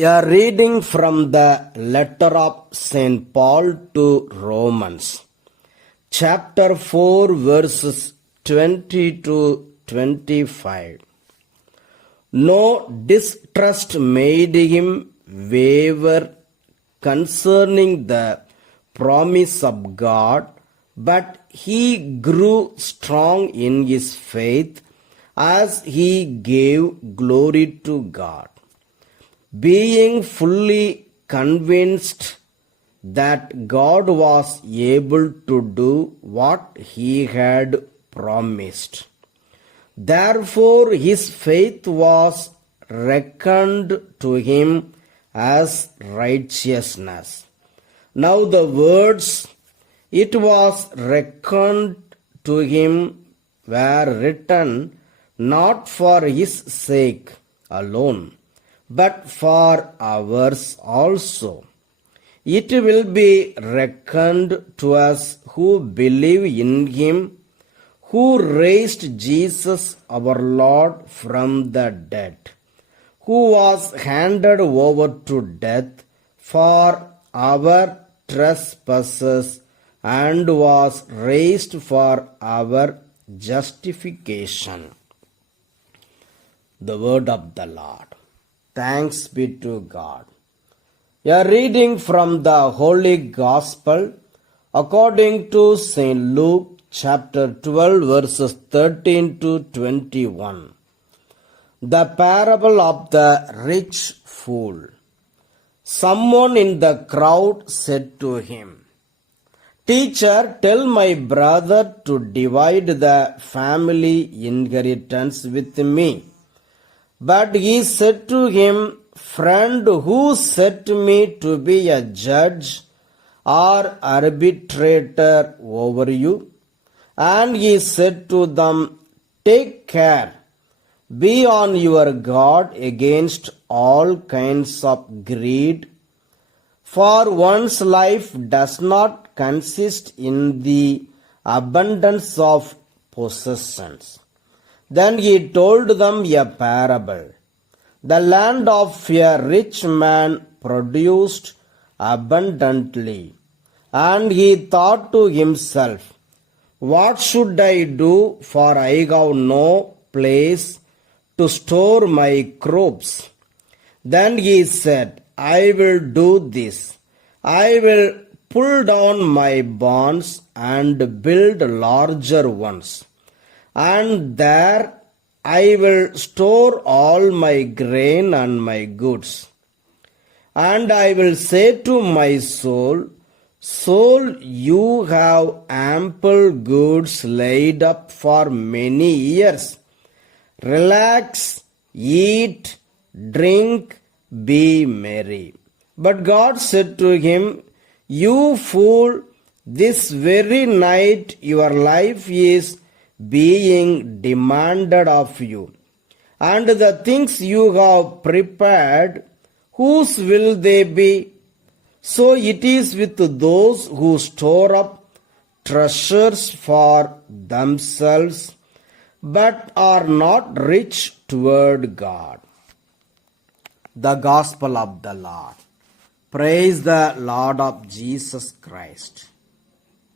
A reading from the letter of St. Paul to Romans, chapter 4, verses 20 to 25. No distrust made him waver concerning the promise of God, but he grew strong in his faith as he gave glory to God, being fully convinced that God was able to do what he had promised. Therefore, his faith was reckoned to him as righteousness. Now, the words, "it was reckoned to him," were written not for his sake alone, but for ours also. It will be reckoned to us who believe in him who raised Jesus our Lord from the dead, who was handed over to death for our trespasses and was raised for our justification. The word of the Lord. Thanks be to God. A reading from the Holy Gospel according to St. Luke chapter 12 verses 13 to 21. The parable of the rich fool. Someone in the crowd said to him, "Teacher, tell my brother to divide the family inheritance with me." But he said to him, "Friend, who set me to be a judge or arbitrator over you?" And he said to them, "Take care, be on your guard against all kinds of greed, for one's life does not consist in the abundance of possessions." Then he told them a parable. The land of a rich man produced abundantly, and he thought to himself, "What should I do, for I have no place to store my crops?" Then he said, "I will do this. I will pull down my barns and build larger ones, and there I will store all my grain and my goods. And I will say to my soul, Soul, you have ample goods laid up for many years. Relax, eat, drink, be merry." But God said to him, "You fool, this very night your life is being demanded of you, and the things you have prepared, whose will they be? So it is with those who store up treasures for themselves, but are not rich toward God." The Gospel of the Lord. Praise the Lord of Jesus Christ.